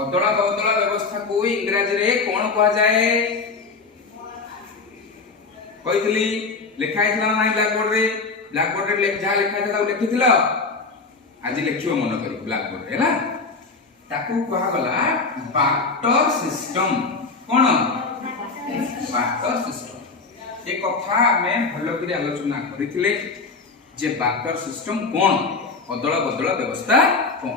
ଅଦଳ ବଦଳ ବ୍ୟବସ୍ଥାକୁ ଇଂରାଜୀରେ କଣ କୁହାଯାଏ? କହିଥିଲି ଲେଖା ହେଇଥିଲା ନା ନାହିଁ ବ୍ଲାକବୋର୍ଡରେ ଯାହା ଲେଖା ହେଇଥିଲା ତାକୁ ଲେଖିଥିଲ? ଆଜି ଲେଖିବ ମନେ କରି ବ୍ଲାକବୋର୍ଡରେ ହେଲା। ତାକୁ କୁହାଗଲା ବାର୍ଟର ସିଷ୍ଟମ। କଣ? Barter system. ଏ କଥା ଆମେ ଭଲ କରି ଆଲୋଚନା କରିଥିଲେ ଯେ ବାର୍ଟର ସିଷ୍ଟମ କଣ, ଅଦଳ ବଦଳ ବ୍ୟବସ୍ଥା କଣ।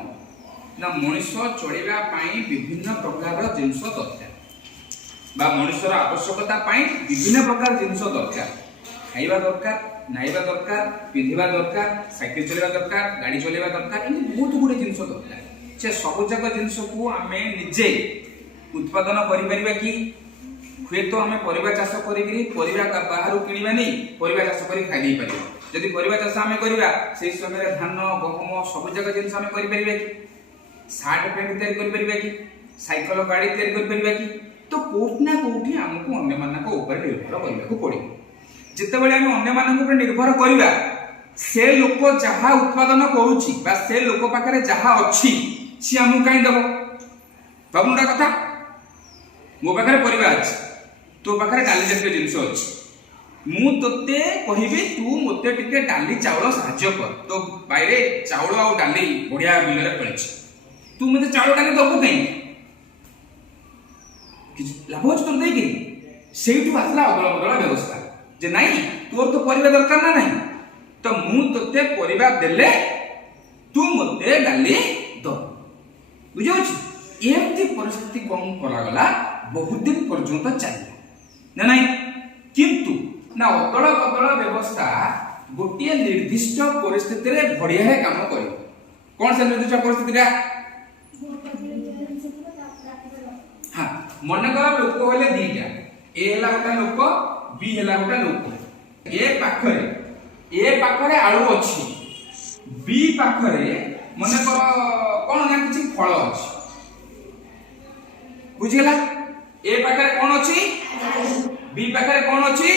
ନା ମଣିଷ ଚଳିବା ପାଇଁ ବିଭିନ୍ନ ପ୍ରକାରର ଜିନିଷ ଦରକାର ବା ମଣିଷର ଆବଶ୍ୟକତା ପାଇଁ ବିଭିନ୍ନ ପ୍ରକାର ଜିନିଷ ଦରକାର। ଖାଇବା ଦରକାର, ନାଇବା ଦରକାର, ପିନ୍ଧିବା ଦରକାର, ସାଇକେଲ ଚଲେଇବା ଦରକାର, ଗାଡ଼ି ଚଲେଇବା ଦରକାର, ଏମିତି ବହୁତ ଗୁଡ଼ିଏ ଜିନିଷ ଦରକାର। ସେ ସବୁଯାକ ଜିନିଷକୁ ଆମେ ନିଜେ ଉତ୍ପାଦନ କରିପାରିବା କି? ହୁଏତ ଆମେ ପରିବା ଚାଷ କରିକି ପରିବା ବାହାରୁ କିଣିବାନି, ପରିବା ଚାଷ କରି ଖାଇ ଦେଇ ପାରିବା। ଯଦି ପରିବା ଚାଷ ଆମେ କରିବା ସେଇ ସମୟରେ ଧାନ, ଗହମ ସବୁଯାକ ଜିନିଷ ଆମେ କରିପାରିବା କି? ସାର୍ଟ ପ୍ୟାଣ୍ଟ ତିଆରି କରିପାରିବା କି? ସାଇକେଲ ଗାଡ଼ି ତିଆରି କରିପାରିବା କି? ତ କୋଉଠି ନା କୋଉଠି ଆମକୁ ଅନ୍ୟମାନଙ୍କ ଉପରେ ନିର୍ଭର କରିବାକୁ ପଡ଼ିବ। ଯେତେବେଳେ ଆମେ ଅନ୍ୟମାନଙ୍କ ଉପରେ ନିର୍ଭର କରିବା, ସେ ଲୋକ ଯାହା ଉତ୍ପାଦନ କରୁଛି ବା ସେ ଲୋକ ପାଖରେ ଯାହା ଅଛି ସିଏ ଆମକୁ କାହିଁ ଦେବ? ଭାବୁନଟା କଥା। ମୋ ପାଖରେ ପରିବା ଅଛି, ତୋ ପାଖରେ ଡାଲି ଜାତୀୟ ଜିନିଷ ଅଛି, ମୁଁ ତୋତେ କହିବି ତୁ ମୋତେ ଟିକେ ଡାଲି ଚାଉଳ ସାହାଯ୍ୟ କର। ତୋ ବାଇରେ ଚାଉଳ ଆଉ ଡାଲି ବଢିଆ ବିଲରେ ଫଳିଛି, ତୁ ମୋତେ ଚାଉଳ ଡାଲି ଦବୁ କାହିଁକି? କିଛି ଲାଭ ଅଛି ତୋର ଦେଇକି? ସେଇଠୁ ଆସିଲା ଅଦଳ ବଦଳ ବ୍ୟବସ୍ଥା ଯେ ନାଇଁ ତୋର ତ ପରିବା ଦରକାର ନା ନାହିଁ, ତ ମୁଁ ତୋତେ ପରିବା ଦେଲେ ତୁ ମୋତେ ଡାଲି ଦବୁ। ବୁଝାଉଛି? ଏମିତି ପରିସ୍ଥିତି କଣ କରାଗଲା, ବହୁତ ଦିନ ପର୍ଯ୍ୟନ୍ତ ଚାଲିଲା ନା ନାଇଁ। କିନ୍ତୁ ନା ଅଦଳ ବଦଳ ବ୍ୟବସ୍ଥା ଗୋଟିଏ ନିର୍ଦ୍ଦିଷ୍ଟ ପରିସ୍ଥିତିରେ ବଢିଆ କାମ କରିବ। କଣ ସେ ନିର୍ଦ୍ଦିଷ୍ଟ ପରିସ୍ଥିତିଟା? ହଁ, ମନେକର ଲୋକ ହେଲେ ଦିଟା, ଏ ହେଲା ଗୋଟେ ଲୋକ, ବି ହେଲା ଗୋଟେ ଲୋକ। ଏ ପାଖରେ ଆଳୁ ଅଛି, ବି ପାଖରେ ମନେକର କଣ ନା କିଛି ଫଳ ଅଛି। ବୁଝିଗଲା? ଏ ପାଖରେ କଣ ଅଛି? ବି ପାଖରେ କଣ ଅଛି?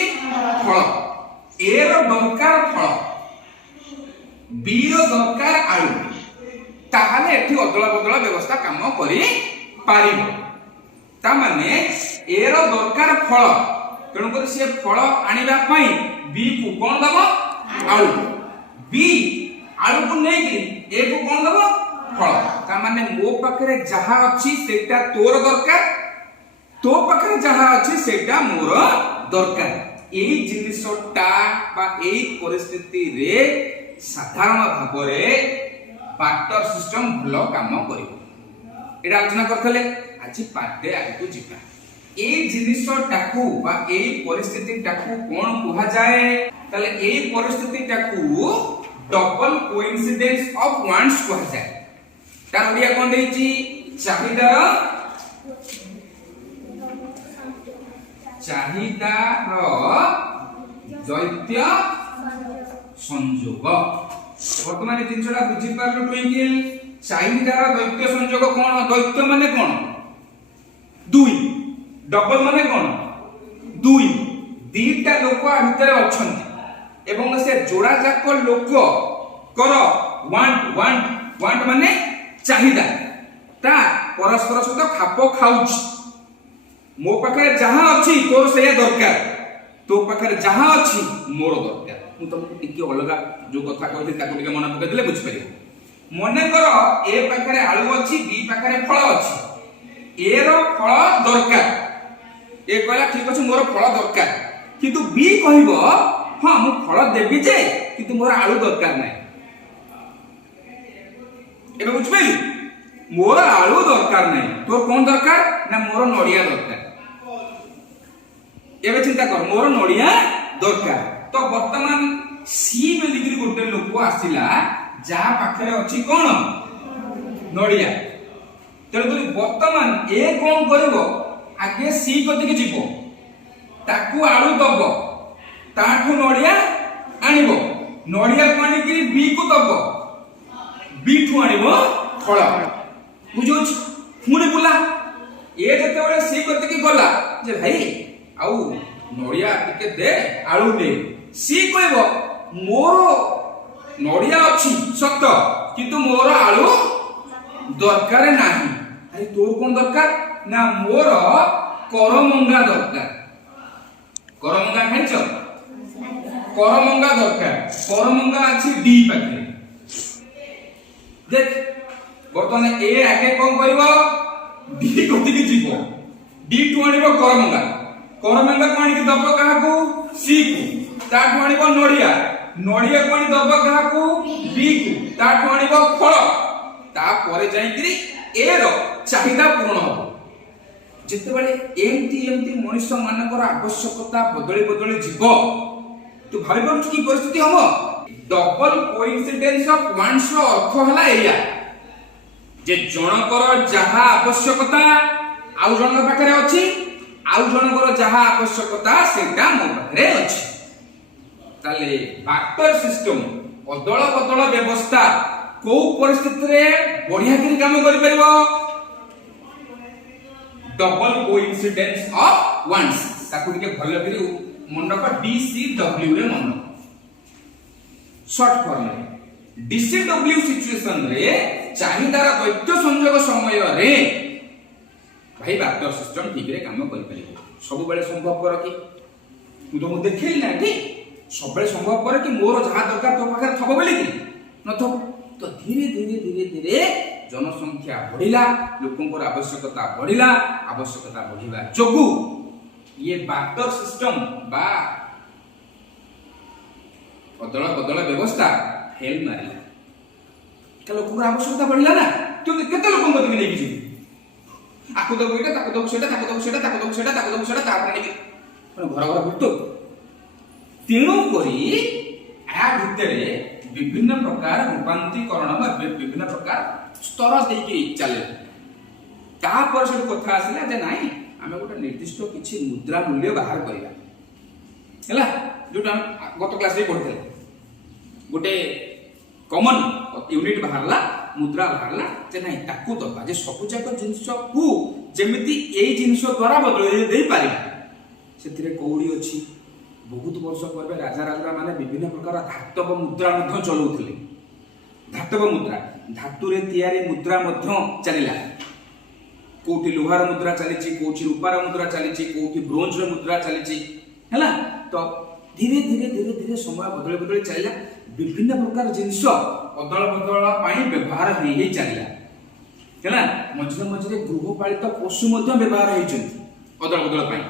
ଫଳ। ଏ ର ଦରକାର ଫଳ, ବି ର ଦରକାର ଆଳୁ। ତାହେଲେ ଏଠି ଅଦଳ ବଦଳ ବ୍ୟବସ୍ଥା କାମ କରି ପାରିବ। ତା ମାନେ ଏ ର ଦରକାର ଫଳ, ତେଣୁକରି ସେ ଫଳ ଆଣିବା ପାଇଁ ବି କୁ କଣ ଦବ? ଆଳୁ। ବି ଆଳୁକୁ ନେଇକି ଏ କୁ କଣ ଦବ? ଫଳ। ତା ମାନେ ମୋ ପାଖରେ ଯାହା ଅଛି ସେଇଟା ତୋର ଦରକାର, ତୋ ପାଖରେ ଯାହା ଅଛି ସେଇଟା ମୋର ଦରକାର। এই জিনিসটা বা এই পরিস্থিতিরে সাধারণ ভাবে বার্টার সিস্টেম ভালো কাম করিব। এটা আলোচনা করলে আজি পাঠে আগକୁ ଯିବା। এই জিনিসটাকু বা এই পরিস্থিতিটাকু কোন কুহা যায়? তাহলে এই পরিস্থিতিটাকু ডবল কোইন্সিডেন্স অফ ওয়ান্টস কুহা যায়। তার ওড়িয়া কোন দেইছি? চাহিদার দ্বৈত সংযোগ। বর্তমান এই জিনিসটা বুঝি পারলো টুইঙ্কেল? চাহিদার দ্বৈত সংযোগ কোন? দ্বৈত মানে কোন? দুই। ডবল মানে কোন? দুই। দুইটা লোক ভিতরে অছন্তি এবং সে জোড়া যাক লোক কর ওয়ান্ট মানে চাহিদা, তা পরস্পর সହିତ খাপ খাଉଛି। ମୋ ପାଖରେ ଯାହା ଅଛି ତୋର ସେଇଆ ଦରକାର, ତୋ ପାଖରେ ଯାହା ଅଛି ମୋର ଦରକାର। ମୁଁ ତମକୁ ଟିକେ ଅଲଗା ଯୋଉ କଥା କହିଲି ତାକୁ ଟିକେ ମନେ ପକେଇ ଦେଲେ ବୁଝିପାରିବ। ମନେକର ଏ ପାଖରେ ଆଳୁ ଅଛି, ବି ପାଖରେ ଫଳ ଅଛି। ଏ ର ଫଳ ଦରକାର, ଏ କହିଲା ଠିକ ଅଛି ମୋର ଫଳ ଦରକାର, କିନ୍ତୁ ବି କହିବ ହଁ ମୁଁ ଫଳ ଦେବି ଯେ କିନ୍ତୁ ମୋର ଆଳୁ ଦରକାର ନାହିଁ। ଏବେ ବୁଝିପାରିଲୁ? ମୋର ଆଳୁ ଦରକାର ନାହିଁ, ତୋର କଣ ଦରକାର? ନା ମୋର ନଡ଼ିଆ ଦରକାର। ଏବେ ଚିନ୍ତା କର, ମୋର ନଡ଼ିଆ ଦରକାର। ତ ବର୍ତ୍ତମାନ ସି ବୋଲିକିରି ଗୋଟେ ଲୋକ ଆସିଲା ଯାହା ପାଖରେ ଅଛି କଣ? ନଡ଼ିଆ। ତେଣୁକରି ବର୍ତ୍ତମାନ ଏ କଣ କରିବ? ଆଗେ ସି କତିକି ଯିବ, ତାକୁ ଆଳୁ ଦବ, ତାଠୁ ନଡ଼ିଆ ଆଣିବ, ନଡ଼ିଆକୁ ଆଣିକିରି ବି କୁ ଦବ, ବି ଠୁ ଆଣିବ ଫଳ। ବୁଝୁଛି? ପୁଣି ବୁଲା ଏ ଯେତେବେଳେ ସି କତିକି ଗଲା ଯେ ଭାଇ ଆଉ ନଡ଼ିଆ ଟିକେ ଦେ, ଆଳୁ ଦେ। ସି କହିବ ମୋର ନଡ଼ିଆ ଅଛି ସତ, କିନ୍ତୁ ମୋର ଆଳୁ ଦରକାର ନାହିଁ। भाई तोर कौन दरकार ना मोर करमंगा दरकार करमंगा खाइछ करमंगा दरकार करमंगा अछि डी पाखे देख बर्तमान ए आगे कौन करबो डी कति के जीवो डी टू आनिबो करमंगा करमंगा कोन के दबो काहा को सी को ताठु आनिबो नडिया नडिया कोन दबो काहा को बी को ताठु आनिबो फल ता परे जाई करी ए रो चाहिदा पूर्ण हो जिते बळे एमती मनुष्य मानकर आवश्यकता बदली बदली जीव तू भाबी पड़छ की परिस्थिति हम डबल कोइंसिडेंस ऑफ वंस रो अर्थ हला एया जे जनकर जहा आवश्यकता आउ जन पाखरे अछि आउ जनकर जहा आवश्यकता सेटा मो पाखरे अछि ताले बाक्टर सिस्टम अदल बदल व्यवस्था को परिस्थिति रे बढ़िया करी काम करि परबो डबल कोइंसिडेंस ऑफ वंस ताकू के भलो करी मंडक डीसीडब्ल्यू रे मन शॉर्ट फॉर्म रे डीसीडब्ल्यू सिचुएशन रे चाहिदार दैत्य संयोग समय रे भाई बाक्टर सिस्टम ठीक रे काम करि परबो सब बेले संभव कर कि तू तो देखैल ना कि सब बेले संभव कर कि मोर जहा दरकार तो पाखर थबो बेले कि न थबो तो धीरे धीरे जनसंख्या बढ़िला लोकंकर आवश्यकता बढ़िला आवश्यकता बढ़िबा जोगु ये बाक्टर सिस्टम बा बदल बदल व्यवस्था फेल मारिला के लोकंकर आवश्यकता बढ़िला ना तो केते लोकन गति नै कि आकु दबो एटा ताकु दबो सेटा ताकु दबो सेटा ताकु दबो सेटा ताकु दबो सेटा तापर नै कि घर घर बुतो तेणु करी आ भितरे विभिन्न प्रकार रूपांतरीकरण बा विभिन्न प्रकार स्तर देकी चले तापर से कथा आसिला जे नाही आमे गोटे निर्दिष्ट किछि मुद्रा मूल्य बाहर करिया हैला जोटा गत क्लास रे पढिथे गोटे कॉमन यूनिट बाहरला मुद्रा बाहरला जे नाही ताकू दबा जे सब जाक जिंस को जेमिति एई जिंस द्वारा बदल देई पारिबा सेतिरे कौड़ी अछि बहुत वर्ष पूर्व राजा राजा माने विभिन्न प्रकार धातव मुद्रा मध्य चलौथिले धातव मुद्रा धातु रे तयारी मुद्रा मध्य चलिला कोठी लोहार मुद्रा चलीची कोठी रूपार मुद्रा चलीची कोठी ब्रोंज रे मुद्रा चलीची हैला तो धीरे धीरे समय बदल बदल चलिला विभिन्न प्रकार जिंस अदल बदल पाई व्यवहार हे चलिला हैला मझे गृहपालित पशु मध्य व्यवहार हेचंती अदल बदल पाई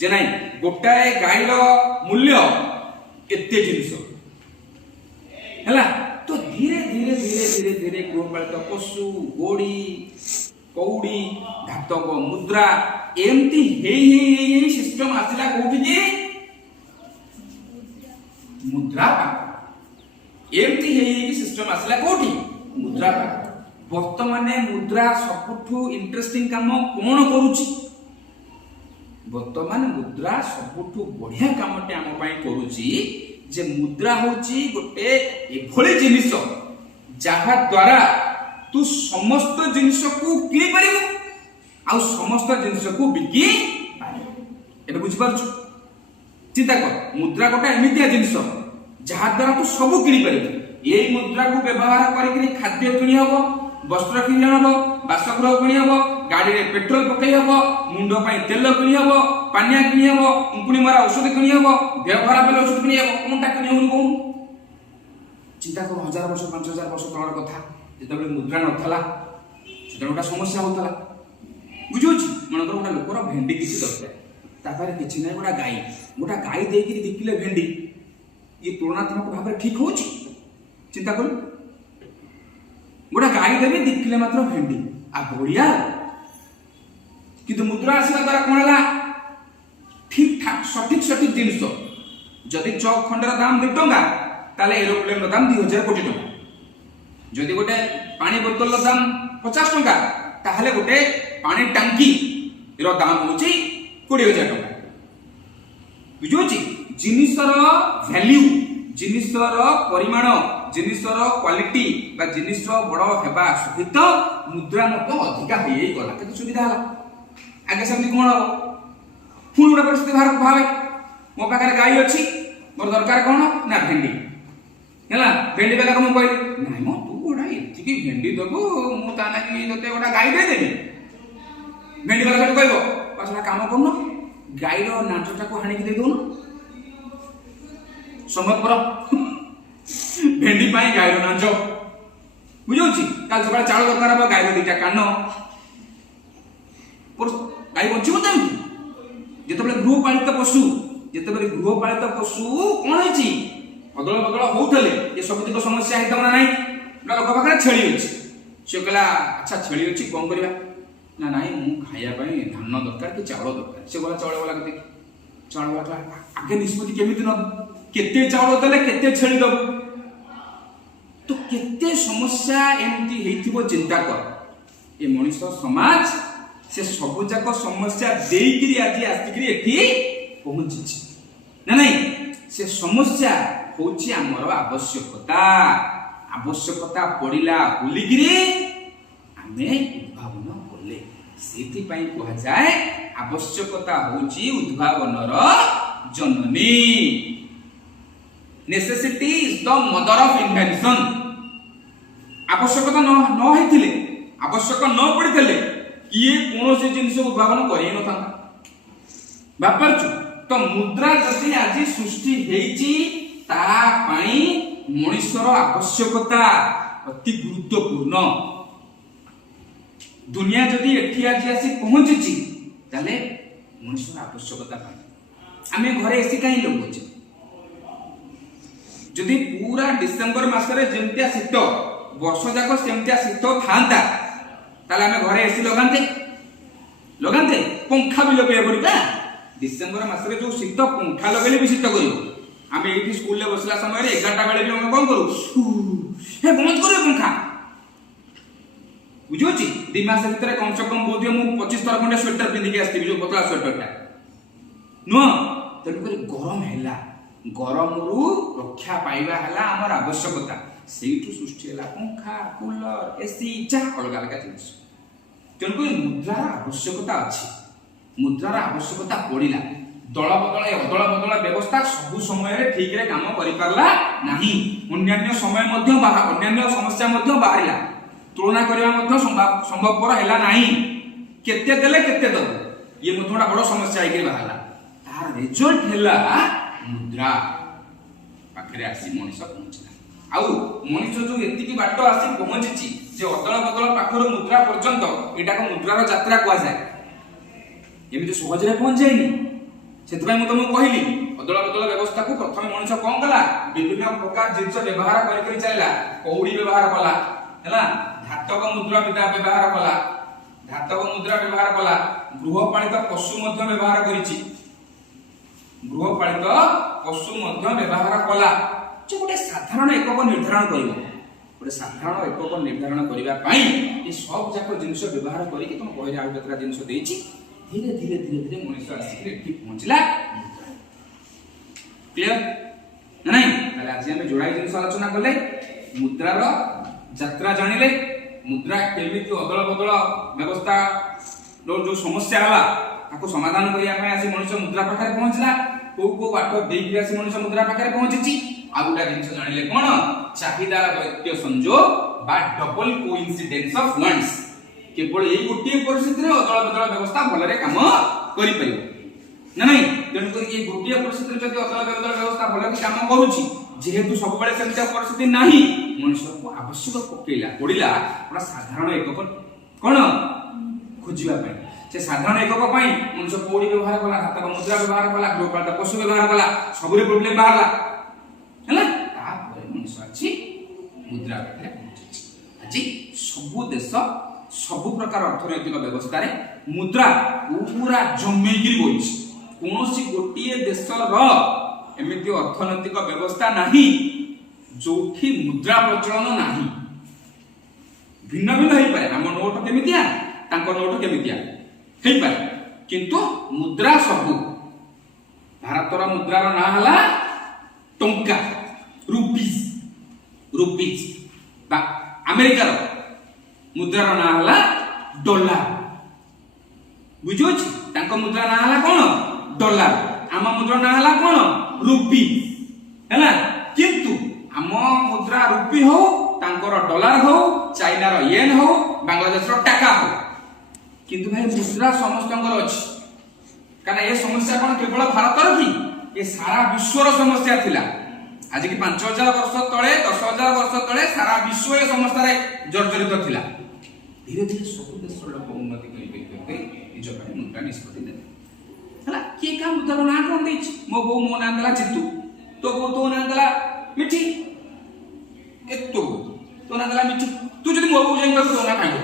जे नाही गोटाए गाईर मूल्य एते जिंस हैला तो धीरे धीरे गृहपालित पशु गोड़ी कौड़ी धातव मुद्रा एमती हे सिस्टम आसिला कोठी जे मुद्रा एमती हे सिस्टम आसिला कोठी मुद्रा वर्तमाने मुद्रा सबठु इंटरेस्टिंग काम कोन करूची वर्तमान मुद्रा सबठु बढ़िया कामटे आम पाई करूची जे मुद्रा होची गोटे एभली जिनिस जहा द्वारा तू समस्त जिनिस को किनि परिबो आ समस्त जिनिस को बिकी पारिबो एबे बुझि पारछु चिंता कर मुद्रा गोटे एमितिया जिनिस जहा द्वारा तू सब किनि परिबो एई मुद्रा को व्यवहार करिकरी खाद्य किनि हबो वस्त्र किनि हबो बासगृह किनि हबो गाड़ी रे पेट्रोल पकई हबो मुंडो पाई तेल किनि हबो पानिया किनि हबो उंकुणी मारा औषध किनि हबो व्यवहार बेले औषध किनि हबो कोनटा किनि होनु कोन चिंता कर 1000 वर्ष 5000 वर्ष तळर कथा जेतबे मुद्रा नथला सेटा गोटा समस्या होतला बुझोछि मनकर गोटा लोकर भेंडी किछि दरकार तापारे किछि नै गोटा गाई देकिरि दिकिले भेंडी ये तुलनात्मक भाव ठीक होछि चिंता कर गोटा गाई देबे दिकिले मात्र भेंडी आ बढ़िया किंतु मुद्रा आसिला द्वारा कोन हला ठीक ठाक सठिक जिनिस जदि चौक खंडर दाम 2 टंका ताले एरोप्लेन रो दाम 2000 कोटी टंका जदि गोटे पानी बोतल रो दाम 50 टंका ताहले गोटे पानी टांकी रो दाम होची 20000 टंका बुझोची जिनिसर वैल्यू जिनिसर परिमाण जिनिसर क्वालिटी बा जिनिस बड़ हेबा सहित मुद्रा मत अधिका होई गला केते सुविधा हला आगे समझ कोन हो फुल गोटे परिस्थिति बाहर भावे मो पाखरे गाई अछि मोर दरकार कोन ना भेंडी हैला भेंडी बेला को कहली नाही मो तू गोडा एति की भेंडी दबो मु ताना की तते गोडा गाई दे देबी ଭେଣ୍ଡି ବାଲା ସେଠୁ କହିବ ସେଟା କାମ କରୁନ, ଗାଈର ନାଞ୍ଚଟାକୁ ହାଣିକି ଦେଇ ଦଉନ। ସମ୍ଭବପର ଭେଣ୍ଡି ପାଇଁ ଗାଈର ନାଞ୍ଚ ବୁଝଉଛି। କାଲି ସକାଳେ ଚାଉଳ ଦରକାର ହବ, ଗାଈର ଦିଟା କାନ, ଗାଈ ବଞ୍ଚିବ ତ ଏମିତି। ଯେତେବେଳେ ଗୃହପାଳିତ ପଶୁ କଣ ହେଇଛି ଅଦଳ ବଦଳ ହଉଥିଲେ ଏ ସବୁତିକ ସମସ୍ୟା ହେଇଥାଉ ନା ନାହିଁ। ଲୋକ ପାଖରେ ଛେଳି ଅଛି, ସେ କହିଲା ଆଚ୍ଛା ଛେଳି ଅଛି କଣ କରିବା ନା, ନାଇଁ ମୁଁ ଖାଇବା ପାଇଁ ଧାନ ଦରକାର କି ଚାଉଳ ଦରକାର। ସେ ଗଲା ଚାଉଳ ବାଲା ଦେଖି, ଚାଉଳ ବାଲା ଆଗେ ନିଷ୍ପତ୍ତି କେମିତି ନବୁ, କେତେ ଚାଉଳ ଦେଲେ କେତେ ଛେଳି ଦବୁ, ତ କେତେ ସମସ୍ୟା ଏମିତି ହେଇଥିବ ଚିନ୍ତା କର। ଏ ମଣିଷ ସମାଜ ସେ ସବୁ ଯାକ ସମସ୍ୟା ଦେଇକିରି ଆଜି ଆସିକିରି ଏଠି ପହଞ୍ଚିଛି ନା ନାଇଁ। ସେ ସମସ୍ୟା ହଉଛି ଆମର ଆବଶ୍ୟକତା ପଡିଲା ବୋଲିକିରି ଆମେ ଉଦ୍ଭାବନ କଲେ। ସେଇଥିପାଇଁ କୁହାଯାଏ ଆବଶ୍ୟକତା ହଉଛି ଉଦ୍ଭାବନର ଜନନୀ। Necessity is the mother of invention. ଆବଶ୍ୟକତା ନ ହେଇଥିଲେ, ଆବଶ୍ୟକ ନ ପଡିଥିଲେ କିଏ କୌଣସି ଜିନିଷ ଉଦ୍ଭାବନ କରି ନଥାନ୍ତା। ଭାବିପାରୁଛୁ ତ ମୁଦ୍ରା ଯଦି ଆଜି ସୃଷ୍ଟି ହେଇଛି ତା ପାଇଁ ମଣିଷର ଆବଶ୍ୟକତା ଅତି ଗୁରୁତ୍ୱପୂର୍ଣ୍ଣ। ଦୁନିଆ ଯଦି ଏଠି ଆଜି ଆସି ପହଞ୍ଚିଛି ତାହେଲେ ମଣିଷର ଆବଶ୍ୟକତା ପାଇଁ। ଆମେ ଘରେ ଏସି କାହିଁ ଲଗାଉଛେ? ଯଦି ପୁରା ଡିସେମ୍ବର ମାସରେ ଯେମିତିଆ ଶୀତ, ବର୍ଷ ଯାକ ସେମିତିଆ ଶୀତ ଥାନ୍ତା ତାହେଲେ ଆମେ ଘରେ ଏସି ଲଗାନ୍ତେ? ପଙ୍ଖା ବି ଲଗେଇବା ପଡିବା। ଡିସେମ୍ବର ମାସରେ ଯୋଉ ଶୀତ, ପଙ୍ଖା ଲଗେଇଲେ ବି ଶୀତ କରିବ। ଆମେ ଏଇଠି ସ୍କୁଲରେ ବସିଲା ସମୟରେ 11ଟା ବେଳେ ବି ଆମେ କଣ କରୁ, ବନ୍ଦ କରିବ ପଙ୍ଖା। ବୁଝୁଛି 2 ମାସ ଭିତରେ କମ ସେ କମ ବୋଧ ମୁଁ 25 ଥର ଖଣ୍ଡେ ସ୍ୱେଟର ପିନ୍ଧିକି ଆସିଥିବି, ଯୋଉ ପତଳା ସ୍ୱେଟରଟା ନୁହଁ। ତେଣୁକରି ଗରମ ହେଲା, ଗରମରୁ ରକ୍ଷା ପାଇବା ହେଲା ଆମର ଆବଶ୍ୟକତା। ସେଇଠୁ ସୃଷ୍ଟି ହେଲା ପଙ୍ଖା, କୁଲର, ଏସି, ଯାହା ଅଲଗା ଅଲଗା ଜିନିଷ। ତେଣୁକରି ମୁଦ୍ରାର ଆବଶ୍ୟକତା ଅଛି। ମୁଦ୍ରାର ଆବଶ୍ୟକତା ପଡିଲା, ଦଳ ବଦଳ ଅଦଳ ବଦଳ ବ୍ୟବସ୍ଥା ସବୁ ସମୟରେ ଠିକରେ କାମ କରିପାରିଲା ନାହିଁ। ଅନ୍ୟାନ୍ୟ ସମୟ ମଧ୍ୟ ଅନ୍ୟାନ୍ୟ ସମସ୍ୟା ମଧ୍ୟ ବାହାରିଲା, ତୁଳନା କରିବା ମଧ୍ୟ ସମ୍ଭବପର ହେଲା ନାହିଁ। କେତେ ଦେଲେ କେତେ ଦବ, ଇଏ ମଧ୍ୟ ଗୋଟେ ବଡ ସମସ୍ୟା ହେଇକି ବାହାରିଲା। ତାର ରେଜଲ୍ଟ ହେଲା ମୁଦ୍ରା ପାଖରେ ଆସି ମଣିଷ ପହଞ୍ଚିଲା। ଆଉ ମଣିଷ ଯୋଉ ଏତିକି ବାଟ ଆସି ପହଞ୍ଚିଛି ଯେ ଅଦଳ ବଦଳ ପାଖରୁ ମୁଦ୍ରା ପର୍ଯ୍ୟନ୍ତ, ଏଟାକୁ ମୁଦ୍ରାର ଯାତ୍ରା କୁହାଯାଏ। ଏମିତି ସହଜରେ ପହଞ୍ଚାଇନି। ସେଥିପାଇଁ ମୁଁ ତମକୁ କହିଲି ଅଦଳ ବଦଳ ବ୍ୟବସ୍ଥାକୁ ପ୍ରଥମେ ମଣିଷ କଣ କଲା, ବିଭିନ୍ନ ପ୍ରକାର ଜିନିଷ ବ୍ୟବହାର କରି ଚାଲିଲା। କଉଡି ବ୍ୟବହାର କଲା, ହେଲା, ଧାତବ ମୁଦ୍ରା ବ୍ୟବହାର କଲା, ଗୃହପାଳିତ ପଶୁ ମଧ୍ୟ ବ୍ୟବହାର କରିଛି। ଗୋଟେ ସାଧାରଣ ଏକକ ନିର୍ଦ୍ଧାରଣ କରିବ। ଗୋଟେ ସାଧାରଣ ଏକକ ନିର୍ଦ୍ଧାରଣ କରିବା ପାଇଁ ଏ ସବୁ ଯାକ ଜିନିଷ ବ୍ୟବହାର କରିକି ତମ ବହିରେ ଆଉ କେତେଟା ଜିନିଷ ଦେଇଛି। ଧୀରେ ଧୀରେ ଧୀରେ ଧୀରେ ମଣିଷ ଆସିକି ଏଠି ପହଞ୍ଚିଲା। କ୍ଲିୟର ନା ନାଇଁ? ତାହେଲେ ଆଜି ଆମେ ଯୋଡ଼ାଏ ଜିନିଷ ଆଲୋଚନା କଲେ, ମୁଦ୍ରାର ଯାତ୍ରା ଜାଣିଲେ, ମୁଦ୍ରା କେମିତି ଅଦଳ ବଦଳ ବ୍ୟବସ୍ଥା ଯୋଉ ସମସ୍ୟା ହେଲା ତାକୁ ସମାଧାନ କରିବା ପାଇଁ ଆସି ମଣିଷ ମୁଦ୍ରା ପାଖରେ ପହଞ୍ଚିଲା। କୋଉ ବାଟ ଦେଇକି ଆସି ମଣିଷ ମୁଦ୍ରା ପାଖରେ ପହଞ୍ଚିଛି। ଆଉ ଗୋଟେ ଜିନିଷ ଜାଣିଲେ କଣ, ଚାହିଦାର ଦ୍ୱୈତ ସଂଯୋଗ ବା ଡବଲ କୋଇନ୍ସିଡେନ୍ସ ଅଫ ୱାଣ୍ଟସ୍। କେବଳ ଏଇ ଗୋଟିଏ ପରିସ୍ଥିତିରେ ଅଦଳ ବଦଳ ବ୍ୟବସ୍ଥା ଭଲରେ କାମ କରିପାରିବ ନା ନାଇଁ। ତେଣୁକରି ଏଇ ଗୋଟିଏ ପରିସ୍ଥିତିରେ ଯଦି ଅଦଳ ବଦଳ ବ୍ୟବସ୍ଥା ଭଲରେ କାମ କରୁଛି, ଯେହେତୁ ସବୁବେଳେ ସେମିତିଆ ପରିସ୍ଥିତି ନାହିଁ, ମଣିଷକୁ ଆବଶ୍ୟକ ପଡିଲା ଗୋଟେ ସାଧାରଣ ଏକକ କଣ ଖୋଜିବା ପାଇଁ। ସେ ସାଧାରଣ ଏକକ ପାଇଁ ମଣିଷ କଉଡି ବ୍ୟବହାର କଲା, ଧାତବ ମୁଦ୍ରା ବ୍ୟବହାର କଲା, ଗୃହପାଳିତ ପଶୁ ବ୍ୟବହାର କଲା, ସବୁରେ ପ୍ରୋବ୍ଲେମ ବାହାରିଲା ହେଲା। ତାପରେ ମଣିଷ ଅଛି ମୁଦ୍ରା ପାଖରେ ପହଞ୍ଚିଛି। ଆଜି ସବୁ ଦେଶ ସବୁ ପ୍ରକାର ଅର୍ଥନୈତିକ ବ୍ୟବସ୍ଥାରେ ମୁଦ୍ରା ପୁରା ଜମେଇକିରି ବଇଛି। କୌଣସି ଗୋଟିଏ ଦେଶର ଏମିତି ଅର୍ଥନୈତିକ ବ୍ୟବସ୍ଥା ନାହିଁ ଯୋଉଠି ମୁଦ୍ରା ପ୍ରଚଳନ ନାହିଁ। ଭିନ୍ନ ଭିନ୍ନ ହେଇପାରେ, ଆମ ନୋଟ କେମିତିଆ ତାଙ୍କ ନୋଟ କେମିତିଆ ହେଇପାରେ, କିନ୍ତୁ ମୁଦ୍ରା ସବୁ। ଭାରତର ମୁଦ୍ରାର ନାଁ ହେଲା ଟଙ୍କା, ରୁପିଜ। ବା ଆମେରିକାର ମୁଦ୍ରାର ନାଁ ହେଲା ଡଲାର। ବୁଝୁଛି, ତାଙ୍କ ମୁଦ୍ରା ନାଁ ହେଲା କଣ, ଡଲାର। ଆମ ମୁଦ୍ରା ନାଁ ହେଲା କଣ, ରୁପି ହେଲା। କିନ୍ତୁ ଆମ ମୁଦ୍ରା ରୁପି ହଉ, ତାଙ୍କର ଡଲାର ହଉ, ଚାଇନାର ୟେନ ହଉ, ବାଂଲାଦେଶର ଟାକା ହଉ, किंतु भाई मुद्रा समस्तंकर अछि कारण ये समस्या कौन केवल भारतर कि ये सारा विश्वर समस्या थिला। आज की 5000 वर्ष तले 10000 वर्ष तले सारा विश्व ये समस्या रे जर्जरित थिला। धीरे धीरे सब देश लोक उन्नति करि निज भाई मुद्रा निष्पत्ति दे हला के का मुद्रा ना कोन दैछ मो बो मो ना दला चित्तू तो बो तो ना दला मिठी एतो तो ना दला मिठी तू जदी मो बो जाई तो ना खाइबो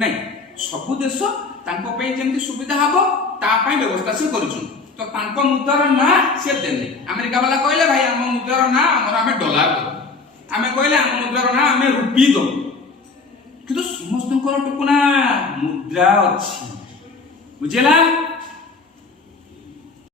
नहीं सब देश तांको पे जेमति सुविधा हबो ता पई व्यवस्था से करूछु तो तांको मुद्रार ना से देले अमेरिका वाला कहले भाई हम मुद्रार ना हमर हमें डॉलर दो हमें कहले हम मुद्रार ना हमें रुपी दो किंतु समस्त टुकुना मुद्रा अछि बुझेला।